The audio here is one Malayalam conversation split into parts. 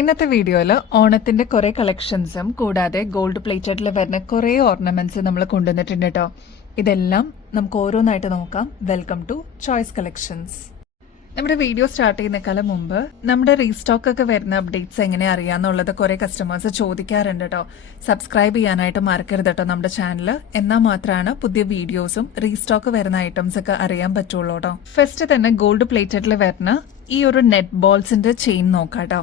ഇന്നത്തെ വീഡിയോയിൽ ഓണത്തിന്റെ കുറെ കളക്ഷൻസും കൂടാതെ ഗോൾഡ് പ്ലേറ്റഡിൽ വരുന്ന കുറെ ഓർണമെന്റ്സ് നമ്മൾ കൊണ്ടുവന്നിട്ടുണ്ട് കേട്ടോ. ഇതെല്ലാം നമുക്ക് ഓരോന്നായിട്ട് നോക്കാം. Welcome to Choice Collections. നമ്മുടെ വീഡിയോ സ്റ്റാർട്ട് ചെയ്യുന്നേക്കാളും മുമ്പ് നമ്മുടെ റീസ്റ്റോക്ക് ഒക്കെ വരുന്ന അപ്ഡേറ്റ്സ് എങ്ങനെ അറിയാന്നുള്ളത് കുറെ കസ്റ്റമേഴ്സ് ചോദിക്കാറുണ്ട് കേട്ടോ. സബ്സ്ക്രൈബ് ചെയ്യാനായിട്ട് മറക്കരുത് കേട്ടോ നമ്മുടെ ചാനൽ. എന്നാൽ മാത്രമാണ് പുതിയ വീഡിയോസും റീസ്റ്റോക്ക് വരുന്ന ഐറ്റംസ് ഒക്കെ അറിയാൻ പറ്റുള്ളൂ കേട്ടോ. ഫസ്റ്റ് തന്നെ ഗോൾഡ് പ്ലേറ്റഡിൽ വരുന്ന ഈ ഒരു നെറ്റ് ബോൾസിന്റെ ചെയിൻ നോക്കാം കേട്ടോ.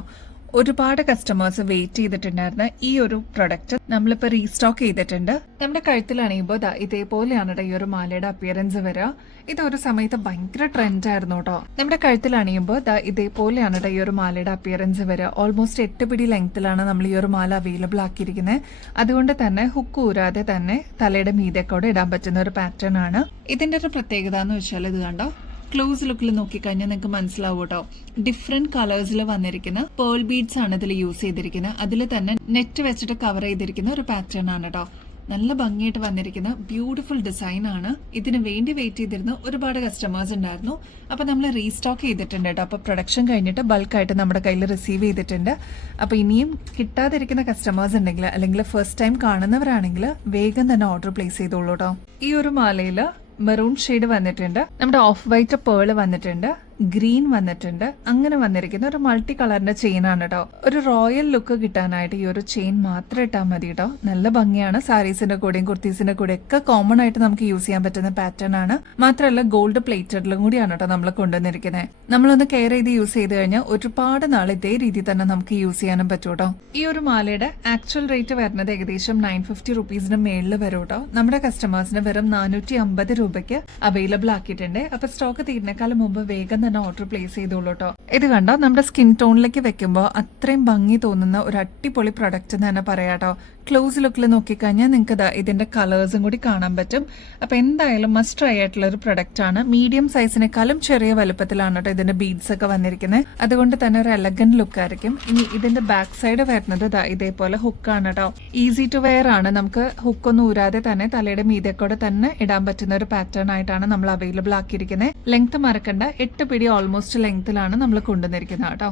ഒരുപാട് കസ്റ്റമേഴ്സ് വെയിറ്റ് ചെയ്തിട്ടുണ്ടായിരുന്ന ഈ ഒരു പ്രൊഡക്റ്റ് നമ്മളിപ്പോൾ റീസ്റ്റോക്ക് ചെയ്തിട്ടുണ്ട്. നമ്മുടെ കഴുത്തിൽ അണിയുമ്പോൾ ഇതേപോലെയാണ് ഈ ഒരു മാലയുടെ അപ്പിയറൻസ് വരിക. ഇതൊരു സമയത്ത് ഭയങ്കര ട്രെൻഡ് ആയിരുന്നു കേട്ടോ. നമ്മുടെ കഴുത്തിൽ അണിയുമ്പോൾ ഇതേപോലെയാണ് ഈ ഒരു മാലയുടെ അപ്പിയറൻസ് വരിക. ഓൾമോസ്റ്റ് 8 പിടി ലെങ്ത്തിലാണ് നമ്മൾ ഈ ഒരു മാല അവൈലബിൾ ആക്കിയിരിക്കുന്നത്. അതുകൊണ്ട് തന്നെ ഹുക്ക് ഊരാതെ തന്നെ തലയുടെ മീതെക്കോടെ ഇടാൻ പറ്റുന്ന ഒരു പാറ്റേൺ ആണ്. ഇതിന്റെ ഒരു പ്രത്യേകത എന്ന് വെച്ചാൽ ഇത് കണ്ടോ, ക്ലോസ് ലുക്കിൽ നോക്കിക്കഴിഞ്ഞാൽ നിങ്ങൾക്ക് മനസ്സിലാവും കേട്ടോ. ഡിഫറെന്റ് കളേഴ്സിൽ വന്നിരിക്കുന്ന പേൾ ബീഡ്സ് ആണ് ഇതിൽ യൂസ് ചെയ്തിരിക്കുന്നത്. അതിൽ തന്നെ നെറ്റ് വെച്ചിട്ട് കവർ ചെയ്തിരിക്കുന്ന ഒരു പാറ്റേൺ ആണ് കേട്ടോ. നല്ല ഭംഗിയായിട്ട് വന്നിരിക്കുന്ന ബ്യൂട്ടിഫുൾ ഡിസൈൻ ആണ്. ഇതിന് വേണ്ടി വെയിറ്റ് ചെയ്തിരുന്ന ഒരുപാട് കസ്റ്റമേഴ്സ് ഉണ്ടായിരുന്നു. അപ്പൊ നമ്മൾ റീസ്റ്റോക്ക് ചെയ്തിട്ടുണ്ട് കേട്ടോ. അപ്പൊ പ്രൊഡക്ഷൻ കഴിഞ്ഞിട്ട് ബൾക്കായിട്ട് നമ്മുടെ കയ്യിൽ റിസീവ് ചെയ്തിട്ടുണ്ട്. അപ്പൊ ഇനിയും കിട്ടാതിരിക്കുന്ന കസ്റ്റമേഴ്സ് ഉണ്ടെങ്കിൽ അല്ലെങ്കിൽ ഫസ്റ്റ് ടൈം കാണുന്നവരാണെങ്കിൽ വേഗം തന്നെ ഓർഡർ പ്ലേസ് ചെയ്തോളൂ കേട്ടോ. ഈ ഒരു മാലയില് മെറൂൺ ഷെയ്ഡ് വന്നിട്ടുണ്ട്, നമ്മുടെ ഓഫ് വൈറ്റ് പേള് വന്നിട്ടുണ്ട്, ഗ്രീൻ വന്നിട്ടുണ്ട്. അങ്ങനെ വന്നിരിക്കുന്ന ഒരു മൾട്ടി കളറിന്റെ ചെയിൻ ആണ് കേട്ടോ. ഒരു റോയൽ ലുക്ക് കിട്ടാനായിട്ട് ഈ ഒരു ചെയിൻ മാത്രം ഇട്ടാൽ മതി കേട്ടോ. നല്ല ഭംഗിയാണ്. സാരീസിന്റെ കൂടെയും കുർത്തീസിന്റെ കൂടെ ഒക്കെ കോമൺ ആയിട്ട് നമുക്ക് യൂസ് ചെയ്യാൻ പറ്റുന്ന പാറ്റേൺ ആണ്. മാത്രമല്ല ഗോൾഡ് പ്ലേറ്റഡിലും കൂടിയാണ് കേട്ടോ നമ്മൾ കൊണ്ടുവന്നിരിക്കുന്നത്. നമ്മളൊന്ന് കെയർ ചെയ്ത് യൂസ് ചെയ്ത് കഴിഞ്ഞാൽ ഒരുപാട് നാൾ ഇതേ രീതിയിൽ തന്നെ നമുക്ക് യൂസ് ചെയ്യാനും പറ്റും കേട്ടോ. ഈ ഒരു മാലയുടെ ആക്ച്വൽ റേറ്റ് വരുന്നത് ഏകദേശം 950 റുപ്പീസിന് മേളിൽ വരും കേട്ടോ. നമ്മുടെ കസ്റ്റമേഴ്സിന് വെറും 450 രൂപയ്ക്ക് അവൈലബിൾ ആക്കിയിട്ടുണ്ട്. അപ്പൊ സ്റ്റോക്ക് തീരുന്നേക്കാളും മുമ്പ് വേഗം ഓർഡർ പ്ലേസ് ചെയ്തോളൂ കേട്ടോ. ഇത് കണ്ടോ, നമ്മുടെ സ്കിൻ ടോണിലേക്ക് വെക്കുമ്പോൾ അത്രയും ഭംഗി തോന്നുന്ന ഒരു അടിപൊളി പ്രൊഡക്റ്റ് എന്ന് തന്നെ പറയാട്ടോ. ക്ലോസ് ലുക്കിൽ നോക്കിക്കഴിഞ്ഞാൽ നിങ്ങൾക്ക് ഇതിന്റെ കളേഴ്സും കൂടി കാണാൻ പറ്റും. അപ്പൊ എന്തായാലും മസ്റ്റ് ട്രൈ ആയിട്ടുള്ള ഒരു പ്രൊഡക്റ്റ് ആണ്. മീഡിയം സൈസിനേക്കാളും ചെറിയ വലുപ്പത്തിലാണ് കേട്ടോ ഇതിന്റെ ബീഡ്സ് ഒക്കെ വന്നിരിക്കുന്നത്. അതുകൊണ്ട് തന്നെ ഒരു എലഗന്റ് ലുക്ക് ആയിരിക്കും. ഇനി ഇതിന്റെ ബാക്ക് സൈഡ് വരുന്നത് ഇതേപോലെ ഹുക്കാണ് കേട്ടോ. ഈസി ടു വെയർ ആണ്. നമുക്ക് ഹുക്കൊന്നും ഊരാതെ തന്നെ തലയുടെ മീതെക്കൂടെ തന്നെ ഇടാൻ പറ്റുന്ന ഒരു പാറ്റേൺ ആയിട്ടാണ് നമ്മൾ അവൈലബിൾ ആക്കിയിരിക്കുന്നത്. ലെങ്ത് മറക്കണ്ട, 8 പിടി ഓൾമോസ്റ്റ് ലെങ്ത്തിലാണ് നമ്മൾ കൊണ്ടുവന്നിരിക്കുന്നത് കേട്ടോ.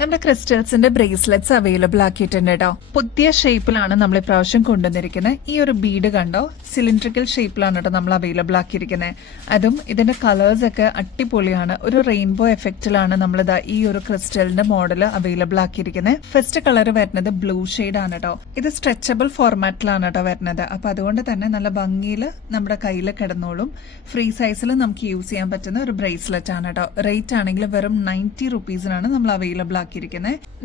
നമ്മുടെ ക്രിസ്റ്റൽസിന്റെ ബ്രേസ്ലെറ്റ്സ് അവൈലബിൾ ആക്കിയിട്ടുണ്ട് കേട്ടോ. പുതിയ ഷേപ്പിലാണ് നമ്മൾ ഇപ്രാവശ്യം കൊണ്ടുവന്നിരിക്കുന്നത്. ഈ ഒരു ബീഡ് കണ്ടോ, സിലിണ്ട്രിക്കൽ ഷേപ്പിലാണ് കേട്ടോ നമ്മൾ അവൈലബിൾ ആക്കിയിരിക്കുന്നത്. അതും ഇതിന്റെ കളേഴ്സ് ഒക്കെ അടിപൊളിയാണ്. ഒരു റെയിൻബോ എഫക്റ്റിലാണ് നമ്മൾ ഈ ഒരു ക്രിസ്റ്റലിന്റെ മോഡൽ അവൈലബിൾ ആക്കിയിരിക്കുന്നത്. ഫസ്റ്റ് കളർ വരുന്നത് ബ്ലൂ ഷെയ്ഡ് ആണ് കേട്ടോ. ഇത് സ്ട്രെച്ചബിൾ ഫോർമാറ്റിലാണ് കേട്ടോ വരുന്നത്. അപ്പൊ അതുകൊണ്ട് തന്നെ നല്ല ഭംഗിയിൽ നമ്മുടെ കയ്യിൽ കിടന്നോളും. ഫ്രീ സൈസിൽ നമുക്ക് യൂസ് ചെയ്യാൻ പറ്റുന്ന ഒരു ബ്രേസ്ലെറ്റ് ആണ് കേട്ടോ. റേറ്റ് ആണെങ്കിൽ വെറും 90 റുപ്പീസിനാണ് നമ്മൾ അവൈലബിൾ ആക്കിയിരിക്കുന്നത്.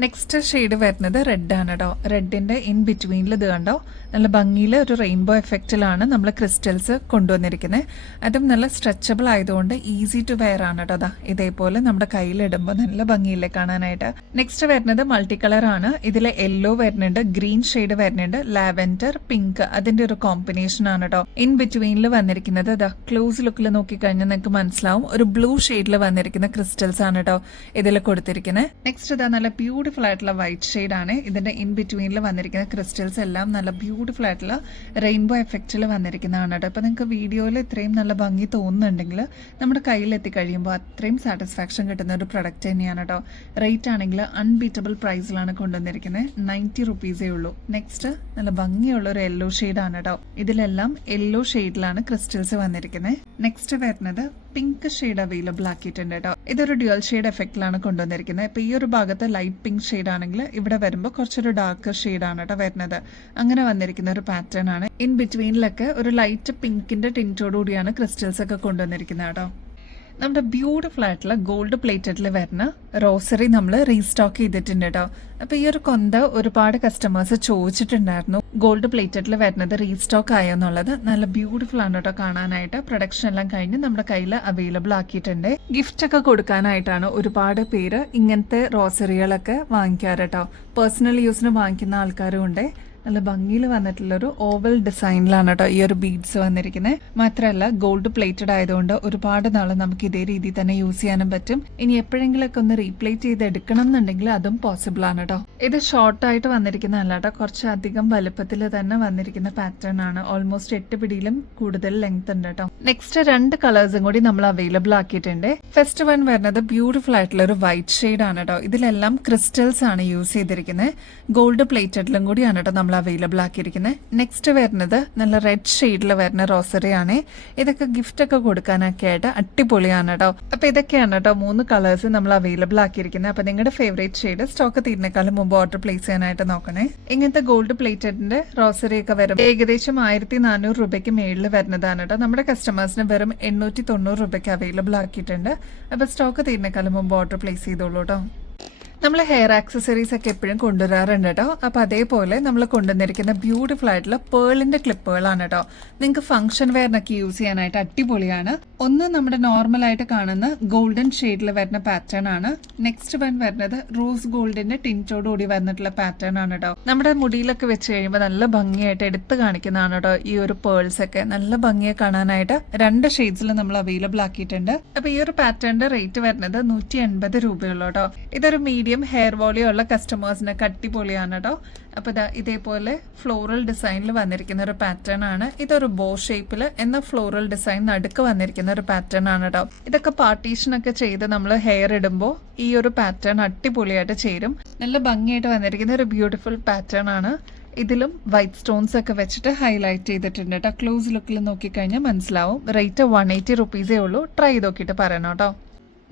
നെക്സ്റ്റ് ഷെയ്ഡ് വരുന്നത് റെഡ് ആണ് കേട്ടോ. റെഡിന്റെ ഇൻ ബിറ്റ്വീനിൽ ഇത് കണ്ടോ, നല്ല ഭംഗിയിൽ ഒരു റെയിൻബോ എഫക്റ്റിലാണ് നമ്മൾ ക്രിസ്റ്റൽസ് കൊണ്ടുവന്നിരിക്കുന്നത്. അതും നല്ല സ്ട്രെച്ചബിൾ ആയതുകൊണ്ട് ഈസി ടു വെയർ ആണ് കേട്ടോ. ഇതേപോലെ നമ്മുടെ കയ്യിലിടുമ്പോൾ നല്ല ഭംഗിയില്ലേ കാണാനായിട്ട്. നെക്സ്റ്റ് വരുന്നത് മൾട്ടി കളർ ആണ്. ഇതിൽ യെല്ലോ വരുന്നുണ്ട്, ഗ്രീൻ ഷെയ്ഡ് വരുന്നുണ്ട്, ലാവെൻഡർ, പിങ്ക്, അതിന്റെ ഒരു കോമ്പിനേഷൻ ആണ് കേട്ടോ. ഇൻ ബിറ്റ്വീനിൽ വന്നിരിക്കുന്നത് ക്ലോസ് ലുക്കിൽ നോക്കിക്കഴിഞ്ഞാൽ നിങ്ങൾക്ക് മനസ്സിലാവും ഒരു ബ്ലൂ ഷെയ്ഡിൽ വന്നിരിക്കുന്ന ക്രിസ്റ്റൽസ് ആണ് കേട്ടോ ഇതിൽ കൊടുത്തിരിക്കുന്നത്. നെക്സ്റ്റ് നല്ല ബ്യൂട്ടിഫുൾ ആയിട്ടുള്ള വൈറ്റ് ഷെയ്ഡ് ആണ്. ഇതിന്റെ ഇൻ ബിറ്റ്വീനിൽ വന്നിരിക്കുന്ന ക്രിസ്റ്റൽസ് എല്ലാം നല്ല ബ്യൂട്ടിഫുൾ ആയിട്ടുള്ള റെയിൻബോ എഫക്റ്റിൽ വന്നിരിക്കുന്നതാണ് കേട്ടോ. ഇപ്പൊ നിങ്ങൾക്ക് വീഡിയോയിൽ ഇത്രയും നല്ല ഭംഗി തോന്നുന്നുണ്ടെങ്കിൽ നമ്മുടെ കയ്യിൽ എത്തിക്കഴിയുമ്പോൾ അത്രയും സാറ്റിസ്ഫാക്ഷൻ കിട്ടുന്ന ഒരു പ്രൊഡക്റ്റ് തന്നെയാണ് കേട്ടോ. റേറ്റ് ആണെങ്കിൽ അൺബീറ്റബിൾ പ്രൈസിലാണ് കൊണ്ടുവന്നിരിക്കുന്നത്. 90 റുപ്പീസേ ഉള്ളൂ. നെക്സ്റ്റ് നല്ല ഭംഗിയുള്ള ഒരു യെല്ലോ ഷെയ്ഡ് ആണ് കേട്ടോ. ഇതിലെല്ലാം യെല്ലോ ഷെയ്ഡിലാണ് ക്രിസ്റ്റൽസ് വന്നിരിക്കുന്നത്. നെക്സ്റ്റ് വരുന്നത് പിങ്ക് ഷെയ്ഡ് അവൈലബിൾ ആക്കിയിട്ടുണ്ട് കേട്ടോ. ഇതൊരു ഡ്യുവൽ ഷെയ്ഡ് എഫക്റ്റിലാണ് കൊണ്ടുവന്നിരിക്കുന്നത്. ഇപ്പൊ ഈ ഒരു ഭാഗത്ത് ലൈറ്റ് പിങ്ക് ഷെയ്ഡ് ആണെങ്കിൽ ഇവിടെ വരുമ്പോൾ കുറച്ചൊരു ഡാർക്ക് ഷെയ്ഡ് ആണ് കേട്ടോ വരുന്നത്. അങ്ങനെ വന്നിരിക്കുന്ന ഒരു പാറ്റേൺ ആണ്. ഇൻ ബിറ്റ്വീനിലൊക്കെ ഒരു ലൈറ്റ് പിങ്കിന്റെ ടിന്റോടുകൂടിയാണ് ക്രിസ്റ്റൽസ് ഒക്കെ കൊണ്ടുവന്നിരിക്കുന്നത് കേട്ടോ. നമ്മുടെ ബ്യൂട്ടിഫുൾ ആയിട്ടുള്ള ഗോൾഡ് പ്ലേറ്റഡിൽ വരുന്ന റോസറി നമ്മൾ റീസ്റ്റോക്ക് ചെയ്തിട്ടുണ്ട് കേട്ടോ. അപ്പൊ ഈ ഒരു കൊന്ത ഒരുപാട് കസ്റ്റമേഴ്സ് ചോദിച്ചിട്ടുണ്ടായിരുന്നു ഗോൾഡ് പ്ലേറ്റഡിൽ വരുന്നത് റീസ്റ്റോക്ക് ആയോ എന്നുള്ളത്. നല്ല ബ്യൂട്ടിഫുൾ ആണ് കേട്ടോ കാണാനായിട്ട്. പ്രൊഡക്ഷൻ എല്ലാം കഴിഞ്ഞ് നമ്മുടെ കയ്യിൽ അവൈലബിൾ ആക്കിയിട്ടുണ്ട്. ഗിഫ്റ്റ് ഒക്കെ കൊടുക്കാനായിട്ടാണ് ഒരുപാട് പേര് ഇങ്ങനത്തെ റോസറികളൊക്കെ വാങ്ങിക്കാറ് കേട്ടോ. പേഴ്സണൽ യൂസിന് വാങ്ങിക്കുന്ന ആൾക്കാരും ഉണ്ട്. നല്ല ഭംഗിയിൽ വന്നിട്ടുള്ളൊരു ഓവൽ ഡിസൈനിലാണ് കേട്ടോ ഈ ഒരു ബീഡ്സ് വന്നിരിക്കുന്നത്. മാത്രമല്ല ഗോൾഡ് പ്ലേറ്റഡ് ആയതുകൊണ്ട് ഒരുപാട് നാൾ നമുക്ക് ഇതേ രീതിയിൽ തന്നെ യൂസ് ചെയ്യാനും പറ്റും. ഇനി എപ്പോഴെങ്കിലൊക്കെ ഒന്ന് റീപ്ലേറ്റ് ചെയ്ത് എടുക്കണം എന്നുണ്ടെങ്കിൽ അതും പോസിബിൾ ആണ് കേട്ടോ. ഇത് ഷോർട്ടായിട്ട് വന്നിരിക്കുന്നതല്ല കേട്ടോ, കുറച്ചധികം വലുപ്പത്തിൽ തന്നെ വന്നിരിക്കുന്ന പാറ്റേൺ ആണ്. ഓൾമോസ്റ്റ് 8 പിടിയിലും കൂടുതൽ ലെങ്ത് ഉണ്ട് കേട്ടോ. നെക്സ്റ്റ് 2 കളേഴ്സും കൂടി നമ്മൾ അവൈലബിൾ ആക്കിയിട്ടുണ്ട്. ഫസ്റ്റ് വൺ വരുന്നത് ബ്യൂട്ടിഫുൾ ആയിട്ടുള്ള ഒരു വൈറ്റ് ഷെയ്ഡ് ആണ് കേട്ടോ. ഇതിലെല്ലാം ക്രിസ്റ്റൽസ് ആണ് യൂസ് ചെയ്തിരിക്കുന്നത്. ഗോൾഡ് പ്ലേറ്റഡിലും കൂടിയാണ് കേട്ടോ നമ്മൾ അവൈലബിൾ ആക്കിയിരിക്കുന്നത്. നെക്സ്റ്റ് വരുന്നത് നല്ല റെഡ് ഷെയ്ഡിൽ വരുന്ന റോസറി ആണ്. ഇതൊക്കെ ഗിഫ്റ്റ് ഒക്കെ കൊടുക്കാനൊക്കെ ആയിട്ട് അടിപൊളിയാണ് കേട്ടോ. അപ്പൊ ഇതൊക്കെയാണ് കേട്ടോ 3 കളേഴ്സ് നമ്മൾ അവൈലബിൾ ആക്കിയിരിക്കുന്നത്. അപ്പൊ നിങ്ങളുടെ ഫേവറേറ്റ് ഷെയ്ഡ് സ്റ്റോക്ക് തീരുന്നേക്കാളും മുമ്പ് ഓർഡർ പ്ലേസ് ചെയ്യാനായിട്ട് നോക്കണേ. ഇങ്ങനത്തെ ഗോൾഡ് പ്ലേറ്റഡിന്റെ റോസറി ഒക്കെ വരും ഏകദേശം 1400 രൂപയ്ക്ക് മേളിൽ വരുന്നതാണ് കേട്ടോ. നമ്മുടെ കസ്റ്റമേഴ്സിന് വെറും 890 രൂപയ്ക്ക് അവൈലബിൾ ആക്കിയിട്ടുണ്ട്. അപ്പൊ സ്റ്റോക്ക് തീരുന്നേക്കാളും മുമ്പ് ഓർഡർ പ്ലേസ് ചെയ്തോളൂ കേട്ടോ. നമ്മൾ ഹെയർ ആക്സസറീസ് ഒക്കെ എപ്പോഴും കൊണ്ടുവരാറുണ്ട് കേട്ടോ. അപ്പൊ അതേപോലെ നമ്മൾ കൊണ്ടുവന്നിരിക്കുന്ന ബ്യൂട്ടിഫുൾ ആയിട്ടുള്ള പേളിന്റെ ക്ലിപ്പുകളാണ് കേട്ടോ. നിങ്ങൾക്ക് ഫംഗ്ഷൻ വെയറിനൊക്കെ യൂസ് ചെയ്യാനായിട്ട് അടിപൊളിയാണ്. ഒന്ന് നമ്മുടെ നോർമൽ ആയിട്ട് കാണുന്ന ഗോൾഡൻ ഷെയ്ഡിൽ വരുന്ന പാറ്റേൺ ആണ്. നെക്സ്റ്റ് വൺ വരുന്നത് റോസ് ഗോൾഡിന്റെ ടിൻറ്റോട് കൂടി വന്നിട്ടുള്ള പാറ്റേൺ ആണ് കേട്ടോ. നമ്മുടെ മുടിയിലൊക്കെ വെച്ച് കഴിയുമ്പോൾ നല്ല ഭംഗിയായിട്ട് എടുത്ത് കാണിക്കുന്നതാണ് കേട്ടോ ഈ ഒരു പേൾസ് ഒക്കെ. നല്ല ഭംഗിയെ കാണാനായിട്ട് 2 ഷെയ്ഡ്സിൽ നമ്മൾ അവൈലബിൾ ആക്കിയിട്ടുണ്ട്. അപ്പൊ ഈ ഒരു പാറ്റേണിന്റെ റേറ്റ് വരുന്നത് 180 രൂപയുള്ളൂ കേട്ടോ. ഇതൊരു മീഡിയം ഹെയർ വോളിയം ഉള്ള കസ്റ്റമേഴ്സിനൊക്കെ അടിപൊളിയാണ് കേട്ടോ. അപ്പൊ ഇതേപോലെ ഫ്ലോറൽ ഡിസൈനിൽ വന്നിരിക്കുന്ന ഒരു പാറ്റേൺ ആണ്. ഇതൊരു ബോ ഷേപ്പിൽ എന്ന ഫ്ലോറൽ ഡിസൈൻ നടുക്ക് വന്നിരിക്കുന്ന ഒരു പാറ്റേൺ ആണ് കേട്ടോ. ഇതൊക്കെ പാർട്ടീഷൻ ഒക്കെ ചെയ്ത് നമ്മൾ ഹെയർ ഇടുമ്പോൾ ഈ ഒരു പാറ്റേൺ അടിപൊളിയായിട്ട് ചേരും. നല്ല ഭംഗിയായിട്ട് വന്നിരിക്കുന്ന ഒരു ബ്യൂട്ടിഫുൾ പാറ്റേൺ ആണ്. ഇതിലും വൈറ്റ് സ്റ്റോൺസ് ഒക്കെ വെച്ചിട്ട് ഹൈലൈറ്റ് ചെയ്തിട്ടുണ്ട് കേട്ടോ. ക്ലോസ് ലുക്കിൽ നോക്കിക്കഴിഞ്ഞാൽ മനസ്സിലാവും. റേറ്റ് 180 റുപ്പീസേ ഉള്ളൂ. ട്രൈ ചെയ്ത് നോക്കിയിട്ട് പറയണം കേട്ടോ.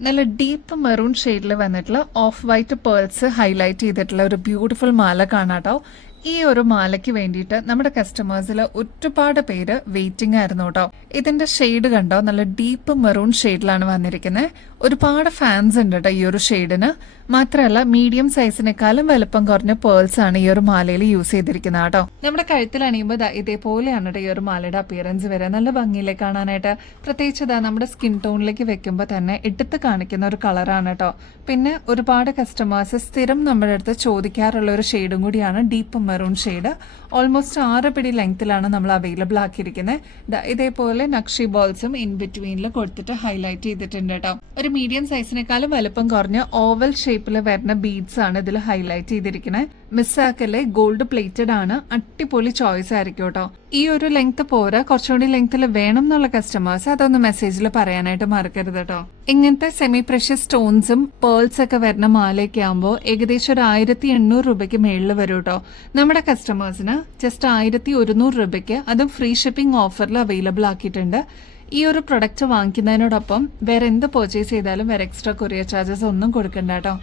നല്ല ഡീപ്പ് മെറൂൺ ഷെയ്ഡിൽ വന്നിട്ടുള്ള ഓഫ് വൈറ്റ് പേൾസ് ഹൈലൈറ്റ് ചെയ്തിട്ടുള്ള ഒരു ബ്യൂട്ടിഫുൾ മാല കാണാട്ടോ. ഈ ഒരു മാലയ്ക്ക് വേണ്ടിയിട്ട് നമ്മുടെ കസ്റ്റമേഴ്സിൽ ഒരുപാട് പേര് വെയിറ്റിംഗ് ആയിരുന്നു കേട്ടോ. ഇതിന്റെ ഷെയ്ഡ് കണ്ടോ, നല്ല ഡീപ്പ് മെറൂൺ ഷെയ്ഡിലാണ് വന്നിരിക്കുന്നത്. ഒരുപാട് ഫാൻസ് ഉണ്ട് കേട്ടോ ഈ ഒരു ഷെയ്ഡിന്. മാത്രമല്ല മീഡിയം സൈസിനേക്കാളും വലുപ്പം കുറഞ്ഞ പേൾസ് ആണ് ഈ ഒരു മാലയിൽ യൂസ് ചെയ്തിരിക്കുന്നത് കേട്ടോ. നമ്മുടെ കഴുത്തിൽ അണിയുമ്പോൾ ഇതേപോലെയാണ് കേട്ടോ ഈ ഒരു മാലയുടെ അപ്പിയറൻസ് വരെ. നല്ല ഭംഗിയിലേക്ക് കാണാനായിട്ട്. പ്രത്യേകിച്ച് നമ്മുടെ സ്കിൻ ടോണിലേക്ക് വെക്കുമ്പോൾ തന്നെ എടുത്ത് കാണിക്കുന്ന ഒരു കളറാണ് കേട്ടോ. പിന്നെ ഒരുപാട് കസ്റ്റമേഴ്സ് സ്ഥിരം നമ്മുടെ അടുത്ത് ചോദിക്കാറുള്ള ഒരു ഷെയ്ഡും കൂടിയാണ് ഡീപ്പ് മെറൂൺ ഷെയ്ഡ്. ഓൾമോസ്റ്റ് 6 പിടി ലെങ്ത്തിലാണ് നമ്മൾ അവൈലബിൾ ആക്കിയിരിക്കുന്നത്. ഇതേപോലെ നക്ഷി ബോൾസും ഇൻ ബിറ്റ്വീനിൽ കൊടുത്തിട്ട് ഹൈലൈറ്റ് ചെയ്തിട്ടുണ്ട് കേട്ടോ. ഒരു മീഡിയം സൈസിനേക്കാളും വലുപ്പം കുറഞ്ഞ ഓവൽ ഷേപ്പിൽ വരുന്ന ബീഡ്സ് ആണ് ഇതിൽ ഹൈലൈറ്റ് ചെയ്തിരിക്കുന്നത്. മിസ്സാക്കല്ലേ, ഗോൾഡ് പ്ലേറ്റഡ് ആണ്. അടിപൊളി ചോയ്സ് ആയിരിക്കും കേട്ടോ. ഈ ഒരു ലെങ്ത് പോരാ, കുറച്ചുകൂടി ലെങ്ത്തിൽ വേണം എന്നുള്ള കസ്റ്റമേഴ്സ് അതൊന്ന് മെസ്സേജിൽ പറയാനായിട്ട് മറക്കരുത് കേട്ടോ. ഇങ്ങനത്തെ സെമി പ്രഷ്യസ് സ്റ്റോൺസും പേൾസ് ഒക്കെ വരുന്ന മാലയൊക്കെ ആകുമ്പോൾ ഏകദേശം ഒരു 1800 രൂപയ്ക്ക് മേളിൽ വരും കേട്ടോ. നമ്മുടെ കസ്റ്റമേഴ്സിന് ജസ്റ്റ് 1100 രൂപയ്ക്ക് അതും ഫ്രീ ഷിപ്പിംഗ് ഓഫറിൽ അവൈലബിൾ ആക്കിയിട്ടുണ്ട്. ഈ ഒരു പ്രൊഡക്റ്റ് വാങ്ങിക്കുന്നതിനോടൊപ്പം വേറെ എന്ത് പർച്ചേസ് ചെയ്താലും വേറെ എക്സ്ട്രാ കൊറിയർ ചാർജസ് ഒന്നും കൊടുക്കണ്ട കേട്ടോ.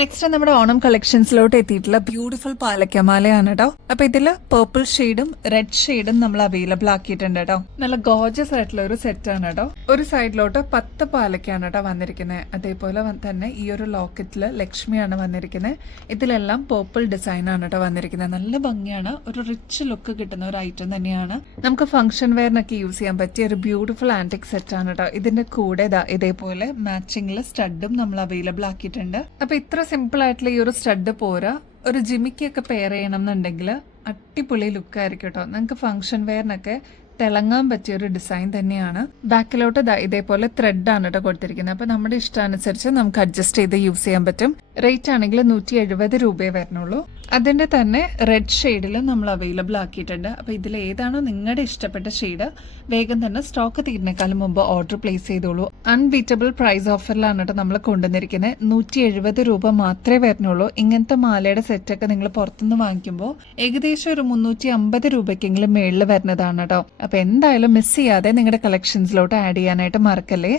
നെക്സ്റ്റ് നമ്മുടെ ഓണം കളക്ഷൻസിലോട്ട് എത്തിയിട്ടുള്ള ബ്യൂട്ടിഫുൾ പാലക്കമാലയാണ് കേട്ടോ. അപ്പൊ ഇതില് പേർപ്പിൾ ഷെയ്ഡും റെഡ് ഷെയ്ഡും നമ്മൾ അവൈലബിൾ ആക്കിയിട്ടുണ്ട് കേട്ടോ. നല്ല ഗോർജസ് ആയിട്ടുള്ള ഒരു സെറ്റ് ആണ് കേട്ടോ. ഒരു സൈഡിലോട്ട് 10 പാലക്കയാണ് കേട്ടോ വന്നിരിക്കുന്നത്. അതേപോലെ തന്നെ ഈ ഒരു ലോക്കറ്റില് ലക്ഷ്മിയാണ് വന്നിരിക്കുന്നത്. ഇതിലെല്ലാം പേർപ്പിൾ ഡിസൈൻ ആണ് കേട്ടോ വന്നിരിക്കുന്നത്. നല്ല ഭംഗിയാണ്. ഒരു റിച്ച് ലുക്ക് കിട്ടുന്ന ഒരു ഐറ്റം തന്നെയാണ്. നമുക്ക് ഫംഗ്ഷൻ വെയറിനൊക്കെ യൂസ് ചെയ്യാൻ പറ്റിയ ഒരു ബ്യൂട്ടിഫുൾ ആന്റിക് സെറ്റ് ആണ് കേട്ടോ. ഇതിന്റെ കൂടെ ഇതേപോലെ മാച്ചിങ്ങില് സ്റ്റഡും നമ്മൾ അവൈലബിൾ ആക്കിയിട്ടുണ്ട്. അപ്പൊ ഇത്ര സിമ്പിൾ ആയിട്ടുള്ള ഈ ഒരു സ്റ്റഡ് പോരാ, ഒരു ജിമിക്കൊക്കെ പെയർ ചെയ്യണം എന്നുണ്ടെങ്കിൽ അടിപൊളി ലുക്ക് ആയിരിക്കും കേട്ടോ. നിങ്ങൾക്ക് ഫംഗ്ഷൻ വെയറിനൊക്കെ തിളങ്ങാൻ പറ്റിയ ഒരു ഡിസൈൻ തന്നെയാണ്. ബാക്കിലോട്ട് ഇതേപോലെ ത്രെഡ് ആണ് കേട്ടോ കൊടുത്തിരിക്കുന്നത്. അപ്പൊ നമ്മുടെ ഇഷ്ടാനുസരിച്ച് നമുക്ക് അഡ്ജസ്റ്റ് ചെയ്ത് യൂസ് ചെയ്യാൻ പറ്റും. റേറ്റ് ആണെങ്കിൽ 170 രൂപയെ വരുന്നുള്ളൂ. അതിന്റെ തന്നെ റെഡ് ഷെയ്ഡിലും നമ്മൾ അവൈലബിൾ ആക്കിയിട്ടുണ്ട്. അപ്പൊ ഇതിൽ ഏതാണോ നിങ്ങളുടെ ഇഷ്ടപ്പെട്ട ഷെയ്ഡ് വേഗം തന്നെ സ്റ്റോക്ക് തീരുന്നേക്കാളും മുമ്പ് ഓർഡർ പ്ലേസ് ചെയ്തോളൂ. അൺബീറ്റബിൾ പ്രൈസ് ഓഫറിലാണ് കേട്ടോ നമ്മൾ കൊണ്ടുവന്നിരിക്കുന്നത്. 170 രൂപ മാത്രമേ വരുന്നുള്ളൂ. ഇങ്ങനത്തെ മാലയുടെ സെറ്റൊക്കെ നിങ്ങൾ പുറത്തുനിന്ന് വാങ്ങിക്കുമ്പോൾ ഏകദേശം ഒരു 350 രൂപയ്ക്കെങ്കിലും മേളിൽ വരുന്നതാണ് കേട്ടോ. അപ്പൊ എന്തായാലും മിസ് ചെയ്യാതെ നിങ്ങളുടെ കളക്ഷൻസിലോട്ട് ആഡ് ചെയ്യാനായിട്ട് മറക്കല്ലേ.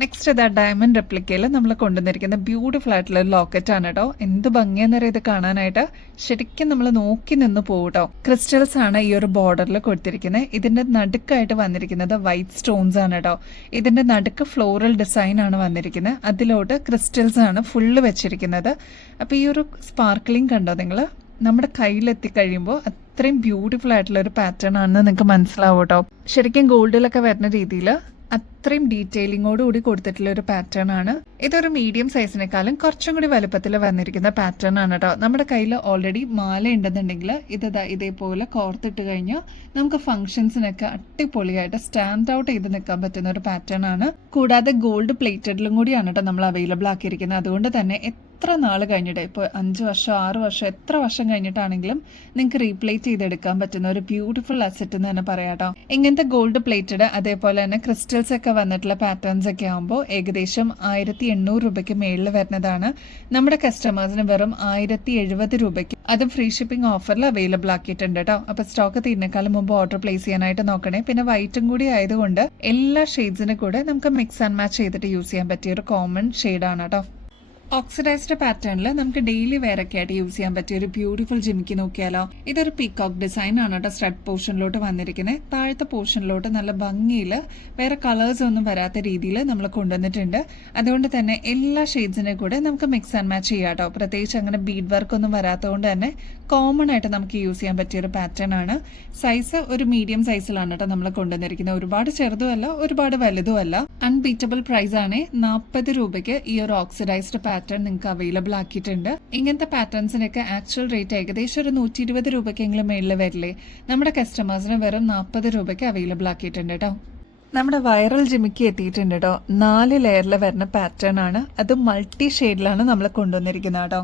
നെക്സ്റ്റ് ഡയമണ്ട് റെപ്ലിക്കയിൽ നമ്മൾ കൊണ്ടുവന്നിരിക്കുന്ന ബ്യൂട്ടിഫുൾ ആയിട്ടുള്ള ഒരു ലോക്കറ്റ് ആണ് കേട്ടോ. എന്ത് ഭംഗിയെന്നറിയാം ഇത് കാണാനായിട്ട്. ശരിക്കും നമ്മൾ നോക്കി നിന്ന് പോകും കേട്ടോ. ക്രിസ്റ്റൽസ് ആണ് ഈ ഒരു ബോർഡറിൽ കൊടുത്തിരിക്കുന്നത്. ഇതിന്റെ നടുക്കായിട്ട് വന്നിരിക്കുന്നത് വൈറ്റ് സ്റ്റോൺസ് ആണ് കേട്ടോ. ഇതിന്റെ നടുക്ക് ഫ്ലോറൽ ഡിസൈൻ ആണ് വന്നിരിക്കുന്നത്. അതിലോട്ട് ക്രിസ്റ്റൽസ് ആണ് ഫുള്ള് വെച്ചിരിക്കുന്നത്. അപ്പൊ ഈ ഒരു സ്പാർക്ലിംഗ് കണ്ടോ നിങ്ങൾ? നമ്മുടെ കയ്യിലെത്തി കഴിയുമ്പോൾ അത്രയും ബ്യൂട്ടിഫുൾ ആയിട്ടുള്ള ഒരു പാറ്റേൺ ആണെന്ന് നിങ്ങൾക്ക് മനസ്സിലാവും കേട്ടോ. ശരിക്കും ഗോൾഡിലൊക്കെ വരുന്ന രീതിയിൽ അത്രയും ഡീറ്റെയിലിങ്ങോടുകൂടി കൊടുത്തിട്ടുള്ള ഒരു പാറ്റേൺ ആണ്. ഇതൊരു മീഡിയം സൈസിനേക്കാളും കുറച്ചും കൂടി വലുപ്പത്തിൽ വന്നിരിക്കുന്ന പാറ്റേൺ ആണ് കേട്ടോ. നമ്മുടെ കയ്യിൽ ഓൾറെഡി മാല ഉണ്ടെന്നുണ്ടെങ്കിൽ ഇതേപോലെ കോർത്തിട്ട് കഴിഞ്ഞാൽ നമുക്ക് ഫംഗ്ഷൻസിനൊക്കെ അടിപൊളിയായിട്ട് സ്റ്റാൻഡ് ഔട്ട് ചെയ്ത് നിൽക്കാൻ പറ്റുന്ന ഒരു പാറ്റേൺ ആണ്. കൂടാതെ ഗോൾഡ് പ്ലേറ്റഡിലും കൂടിയാണ് കേട്ടോ നമ്മൾ അവൈലബിൾ ആക്കിയിരിക്കുന്നത്. അതുകൊണ്ട് തന്നെ എത്ര നാൾ കഴിഞ്ഞിട്ട്, ഇപ്പോൾ 5 വർഷം 6 വർഷം എത്ര വർഷം കഴിഞ്ഞിട്ടാണെങ്കിലും നിങ്ങൾക്ക് റീപ്ലേറ്റ് ചെയ്തെടുക്കാൻ പറ്റുന്ന ഒരു ബ്യൂട്ടിഫുൾ അസറ്റ് എന്ന് തന്നെ പറയാം കേട്ടോ. ഇങ്ങനത്തെ ഗോൾഡ് പ്ലേറ്റഡ് അതേപോലെ തന്നെ ക്രിസ്റ്റൽസ് ഒക്കെ വന്നിട്ടുള്ള പാറ്റേൺസ് ഒക്കെ ആകുമ്പോൾ ഏകദേശം 1800 രൂപയ്ക്ക് മേളിൽ വരുന്നതാണ്. നമ്മുടെ കസ്റ്റമേഴ്സിന് വെറും 1070 രൂപയ്ക്ക്, അതും ഫ്രീ ഷിപ്പിംഗ് ഓഫറിൽ അവൈലബിൾ ആക്കിയിട്ടുണ്ട് കേട്ടോ. അപ്പോൾ സ്റ്റോക്ക് തീരുന്നേക്കാളും മുമ്പ് ഓർഡർ പ്ലേസ് ചെയ്യാനായിട്ട് നോക്കണേ. പിന്നെ വൈറ്റും കൂടി ആയതുകൊണ്ട് എല്ലാ ഷെയ്ഡ്സിനും കൂടെ നമുക്ക് മിക്സ് ആൻഡ് മാച്ച് ചെയ്തിട്ട് യൂസ് ചെയ്യാൻ പറ്റിയ ഒരു കോമൺ ഷെയ്ഡാണ് കേട്ടോ. ഓക്സിഡൈസ്ഡ് പാറ്റേണിൽ നമുക്ക് ഡെയിലി വെയർ ഒക്കെ ആയിട്ട് യൂസ് ചെയ്യാൻ പറ്റിയ ഒരു ബ്യൂട്ടിഫുൾ ജിമിക്ക് നോക്കിയാലോ. ഇതൊരു പീകോക്ക് ഡിസൈൻ ആണ് കേട്ടോ സ്ട്രഡ് പോർഷനിലോട്ട് വന്നിരിക്കുന്നത്. താഴത്തെ പോർഷനിലോട്ട് നല്ല ഭംഗിയിൽ വേറെ കളേഴ്സ് ഒന്നും വരാത്ത രീതിയിൽ നമ്മൾ കൊണ്ടുവന്നിട്ടുണ്ട്. അതുകൊണ്ട് തന്നെ എല്ലാ ഷെയ്ഡ്സിനെ കൂടെ നമുക്ക് മിക്സ് ആൻഡ് മാച്ച് ചെയ്യാം കേട്ടോ. പ്രത്യേകിച്ച് അങ്ങനെ ബീഡ് വർക്ക് ഒന്നും വരാത്തതുകൊണ്ട് തന്നെ കോമൺ ആയിട്ട് നമുക്ക് യൂസ് ചെയ്യാൻ പറ്റിയ ഒരു പാറ്റേൺ ആണ്. സൈസ് ഒരു മീഡിയം സൈസിലാണ് കേട്ടോ നമ്മൾ കൊണ്ടുവന്നിരിക്കുന്നത്. ഒരുപാട് ചെറുതുമല്ല ഒരുപാട് വലുതുമല്ല. അൺബീറ്റബിൾ പ്രൈസ് ആണ്. 40 രൂപയ്ക്ക് ഈ ഒരു ഓക്സിഡൈസ്ഡ് പാറ്റേൺ നിങ്ങൾക്ക് അവൈലബിൾ ആക്കിയിട്ടുണ്ട്. ഇങ്ങനത്തെ പാറ്റേൺസിനൊക്കെ ആക്ച്വൽ റേറ്റ് ഏകദേശം ഒരു 120 രൂപയ്ക്കെങ്കിലും മേളിൽ വരില്ലേ. നമ്മുടെ കസ്റ്റമേഴ്സിന് വെറും 40 രൂപയ്ക്ക് അവൈലബിൾ ആക്കിയിട്ടുണ്ട് കേട്ടോ. നമ്മുടെ വൈറൽ ജിമിക്ക് എത്തിയിട്ടുണ്ട് കേട്ടോ. 4 ലെയറിൽ വരുന്ന പാറ്റേൺ ആണ്. അത് മൾട്ടി ഷെയ്ഡിലാണ് നമ്മൾ കൊണ്ടുവന്നിരിക്കുന്നത് കേട്ടോ.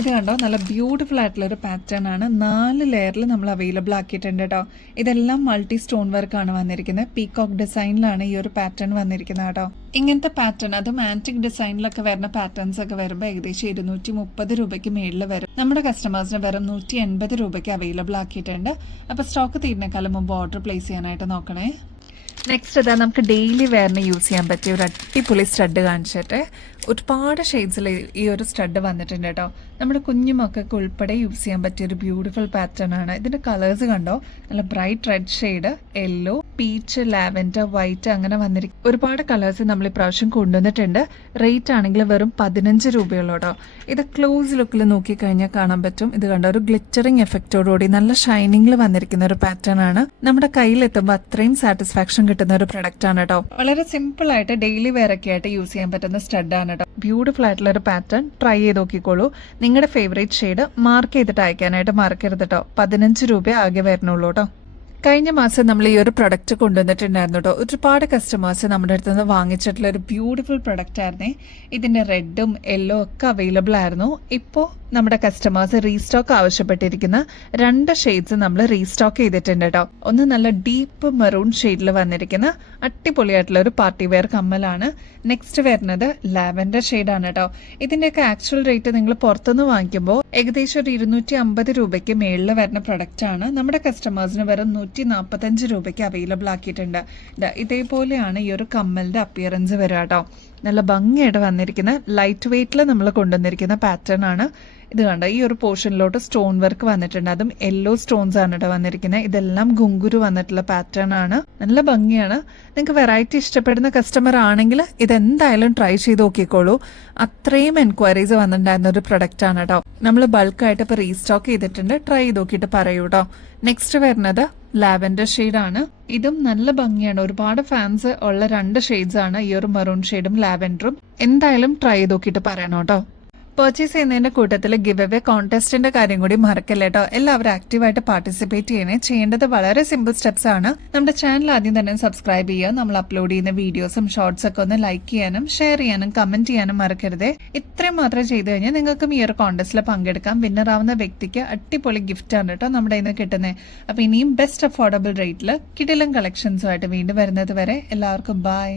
ഇത് കണ്ടോ, നല്ല ബ്യൂട്ടിഫുൾ ആയിട്ടുള്ള ഒരു പാറ്റേൺ ആണ്. 4 ലെയറിൽ നമ്മൾ അവൈലബിൾ ആക്കിയിട്ടുണ്ട് കേട്ടോ. ഇതെല്ലാം മൾട്ടി സ്റ്റോൺ വർക്കാണ് വന്നിരിക്കുന്നത്. പീകോക്ക് ഡിസൈനിലാണ് ഈ ഒരു പാറ്റേൺ വന്നിരിക്കുന്നത് കേട്ടോ. ഇങ്ങനത്തെ പാറ്റേൺ, അതും ആന്റിക് ഡിസൈനിലൊക്കെ വരുന്ന പാറ്റേൺസ് ഒക്കെ വരുമ്പോൾ ഏകദേശം 230 രൂപയ്ക്ക് മേളിൽ വരും. നമ്മുടെ കസ്റ്റമേഴ്സിന് വെറും 180 രൂപയ്ക്ക് അവൈലബിൾ ആക്കിയിട്ടുണ്ട്. അപ്പോൾ സ്റ്റോക്ക് തീരുന്നേക്കാളും മുമ്പ് ഓർഡർ പ്ലേസ് ചെയ്യാനായിട്ട് നോക്കണേ. നെക്സ്റ്റ് ഇതാ നമുക്ക് ഡെയിലി വെയറിന് യൂസ് ചെയ്യാൻ പറ്റിയ ഒരു അടിപൊളി സ്റ്റഡ് കാണിച്ചിട്ട്. ഒരുപാട് ഷെയ്ഡ്സിൽ ഈ ഒരു സ്റ്റഡ് വന്നിട്ടുണ്ട് കേട്ടോ. നമ്മുടെ കുഞ്ഞു മക്കൾക്ക് ഉൾപ്പെടെ യൂസ് ചെയ്യാൻ പറ്റിയ ഒരു ബ്യൂട്ടിഫുൾ പാറ്റേൺ ആണ്. ഇതിന്റെ കളേഴ്സ് കണ്ടോ, നല്ല bright red shade, yellow, peach, lavender, white, അങ്ങനെ വന്നിരിക്കും. ഒരുപാട് കളേഴ്സ് നമ്മൾ ഇപ്രാവശ്യം കൊണ്ടുവന്നിട്ടുണ്ട്. റേറ്റ് ആണെങ്കിൽ വെറും 15 രൂപയുള്ളൂ കേട്ടോ. ഇത് ക്ലോസ് ലുക്കിൽ നോക്കിക്കഴിഞ്ഞാൽ കാണാൻ പറ്റും. ഇത് കണ്ടോ, ഒരു ഗ്ലിറ്ററിങ് എഫക്റ്റോടുകൂടി നല്ല ഷൈനിങ്ങിൽ വന്നിരിക്കുന്ന ഒരു പാറ്റേൺ ആണ്. നമ്മുടെ കയ്യിലെത്തുമ്പോൾ അത്രയും സാറ്റിസ്ഫാക്ഷൻ കിട്ടുന്ന ഒരു പ്രൊഡക്റ്റ് ആണ് കേട്ടോ. വളരെ സിമ്പിൾ ആയിട്ട് ഡെയിലി വെയർ ഒക്കെ ആയിട്ട് യൂസ് ചെയ്യാൻ പറ്റുന്ന സ്റ്റഡ് ആണ് കേട്ടോ. ബ്യൂട്ടിഫുൾ ആയിട്ടുള്ള ഒരു പാറ്റേൺ. ട്രൈ ചെയ്ത് നോക്കിക്കോളൂ. നിങ്ങളുടെ ഫേവറേറ്റ് ഷെയ്ഡ് മാർക്ക് ചെയ്തിട്ട് അയക്കാനായിട്ട് മറക്കരുത് കേട്ടോ. 15 രൂപ ആകെ വരുന്നുള്ളൂ കേട്ടോ. കഴിഞ്ഞ മാസം നമ്മൾ ഈ ഒരു പ്രൊഡക്റ്റ് കൊണ്ടുവന്നിട്ടുണ്ടായിരുന്നു കേട്ടോ. ഒരുപാട് കസ്റ്റമേഴ്സ് നമ്മുടെ അടുത്ത് നിന്ന് വാങ്ങിച്ചിട്ടുള്ള ഒരു ബ്യൂട്ടിഫുൾ പ്രൊഡക്റ്റ് ആയിരുന്നേ. ഇതിന്റെ റെഡും യെല്ലോ ഒക്കെ അവൈലബിൾ ആയിരുന്നു. ഇപ്പോൾ നമ്മുടെ കസ്റ്റമേഴ്സ് റീസ്റ്റോക്ക് ആവശ്യപ്പെട്ടിരിക്കുന്ന 2 ഷെയ്ഡ്സ് നമ്മൾ റീസ്റ്റോക്ക് ചെയ്തിട്ടുണ്ട് കേട്ടോ. ഒന്ന് നല്ല ഡീപ്പ് മെറൂൺ ഷെയ്ഡിൽ വന്നിരിക്കുന്ന അടിപൊളിയായിട്ടുള്ള ഒരു പാർട്ടി വെയർ കമ്മലാണ്. നെക്സ്റ്റ് വരുന്നത് ലാവൻഡർ ഷെയ്ഡാണ് കേട്ടോ. ഇതിന്റെയൊക്കെ ആക്ച്വൽ റേറ്റ് നിങ്ങൾ പുറത്തുനിന്ന് വാങ്ങിക്കുമ്പോൾ ഏകദേശം ഒരു 250 രൂപയ്ക്ക് മേളിൽ വരുന്ന പ്രൊഡക്റ്റ് ആണ്. നമ്മുടെ കസ്റ്റമേഴ്സിന് വെറും 145 രൂപയ്ക്ക് അവൈലബിൾ ആക്കിയിട്ടുണ്ട്. ഇതേപോലെയാണ് ഈ ഒരു കമ്മലിന്റെ അപ്പിയറൻസ് വരിക കേട്ടോ. നല്ല ഭംഗിയായിട്ട് വന്നിരിക്കുന്ന ലൈറ്റ് വെയ്റ്റിൽ നമ്മൾ കൊണ്ടുവന്നിരിക്കുന്ന പാറ്റേൺ ആണ്. ഇത് കണ്ട, ഈ ഒരു പോർഷനിലോട്ട് സ്റ്റോൺ വർക്ക് വന്നിട്ടുണ്ട്. അതും യെല്ലോ സ്റ്റോൺസ് ആണ് കേട്ടോ വന്നിരിക്കുന്നത്. ഇതെല്ലാം ഗുങ്കുരു വന്നിട്ടുള്ള പാറ്റേൺ ആണ്. നല്ല ഭംഗിയാണ്. നിങ്ങൾക്ക് വെറൈറ്റി ഇഷ്ടപ്പെടുന്ന കസ്റ്റമർ ആണെങ്കിൽ ഇതെന്തായാലും ട്രൈ ചെയ്ത് നോക്കിക്കോളൂ. അത്രയും എൻക്വയറീസ് വന്നിട്ടുണ്ടായിരുന്ന ഒരു പ്രൊഡക്റ്റ് ആണ് കേട്ടോ. നമ്മൾ ബൾക്കായിട്ട് ഇപ്പോൾ റീസ്റ്റോക്ക് ചെയ്തിട്ടുണ്ട്. ട്രൈ ചെയ്ത് നോക്കിയിട്ട് പറയൂ കേട്ടോ. നെക്സ്റ്റ് വരുന്നത് ലാവൻഡർ ഷെയ്ഡാണ്. ഇതും നല്ല ഭംഗിയാണ്. ഒരുപാട് ഫാൻസ് ഉള്ള 2 ഷെയ്ഡ്സ് ആണ് ഈ ഒരു മെറൂൺ ഷെയ്ഡും ലാവൻഡറും. എന്തായാലും ട്രൈ ചെയ്ത് നോക്കിയിട്ട് പറയണം കേട്ടോ. പർച്ചേസ് ചെയ്യുന്നതിന്റെ കൂട്ടത്തിൽ ഗിവ് അവേ കോൺടെസ്റ്റിന്റെ കാര്യം കൂടി മറക്കല്ലേ കേട്ടോ. എല്ലാവരും ആക്റ്റീവായിട്ട് പാർട്ടിസിപ്പേറ്റ് ചെയ്യണേ. ചെയ്യേണ്ടത് വളരെ സിമ്പിൾ സ്റ്റെപ്സ് ആണ്. നമ്മുടെ ചാനൽ ആദ്യം തന്നെ സബ്സ്ക്രൈബ് ചെയ്യുക. നമ്മൾ അപ്ലോഡ് ചെയ്യുന്ന വീഡിയോസും ഷോർട്സ് ഒക്കെ ഒന്ന് ലൈക്ക് ചെയ്യാനും ഷെയർ ചെയ്യാനും കമന്റ് ചെയ്യാനും മറക്കരുതേ. ഇത്രയും മാത്രം ചെയ്തു കഴിഞ്ഞാൽ നിങ്ങൾക്കും ഈ ഒരു കോൺടെസ്റ്റിൽ പങ്കെടുക്കാം. വിന്നർ ആവുന്ന വ്യക്തിക്ക് അടിപൊളി ഗിഫ്റ്റ് ആണ് കേട്ടോ നമ്മുടെ ഇന്ന് കിട്ടുന്നത്. അപ്പൊ ഇനിയും ബെസ്റ്റ് അഫോർഡബിൾ റേറ്റിൽ കിടിലൻ കളക്ഷൻസുമായിട്ട് വീണ്ടും വരുന്നത് വരെ എല്ലാവർക്കും ബൈ.